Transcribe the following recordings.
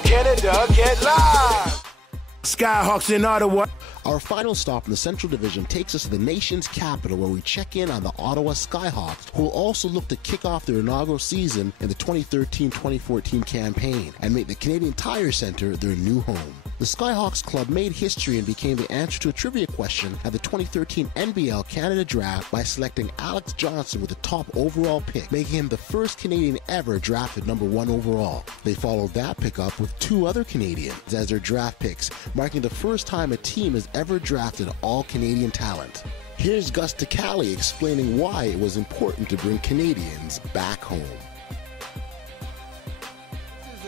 NBL Canada, get live. Skyhawks in Ottawa. Our final stop in the Central Division takes us to the nation's capital, where we check in on the Ottawa Skyhawks, who will also look to kick off their inaugural season in the 2013-2014 campaign and make the Canadian Tire Centre their new home. The Skyhawks club made history and became the answer to a trivia question at the 2013 NBL Canada Draft by selecting Alex Johnson with the top overall pick, making him the first Canadian ever drafted #1 overall. They followed that pick up with 2 other Canadians as their draft picks, marking the first time a team has ever drafted all-Canadian talent. Here's Gus Tacali explaining why it was important to bring Canadians back home.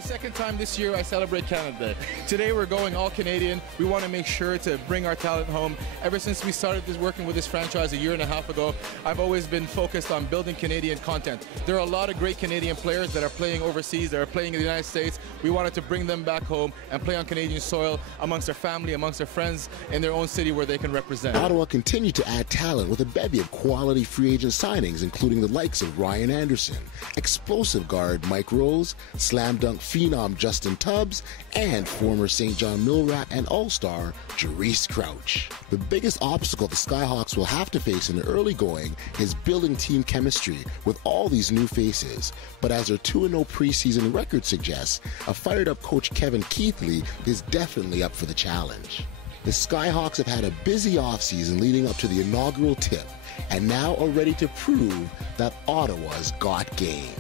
Second time this year I celebrate Canada Day. Today we're going all Canadian. We want to make sure to bring our talent home. Ever since we started working with this franchise a year and a half ago, I've always been focused on building Canadian content. There are a lot of great Canadian players that are playing overseas, that are playing in the United States. We wanted to bring them back home and play on Canadian soil amongst their family, amongst their friends in their own city where they can represent. Ottawa continued to add talent with a bevy of quality free agent signings, including the likes of Ryan Anderson, explosive guard Mike Rose, slam dunk phenom Justin Tubbs, and former St. John Millrat and All-Star Jerice Crouch. The biggest obstacle the Skyhawks will have to face in the early going is building team chemistry with all these new faces. But as their 2-0 preseason record suggests, a fired-up coach Kevin Keithley is definitely up for the challenge. The Skyhawks have had a busy offseason leading up to the inaugural tip, and now are ready to prove that Ottawa's got game.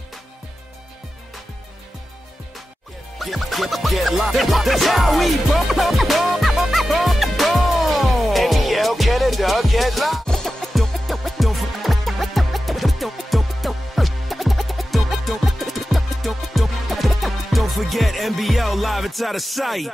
Get locked. That's how we ball. NBL Canada, get locked. Don't forget NBL live, it's out of sight.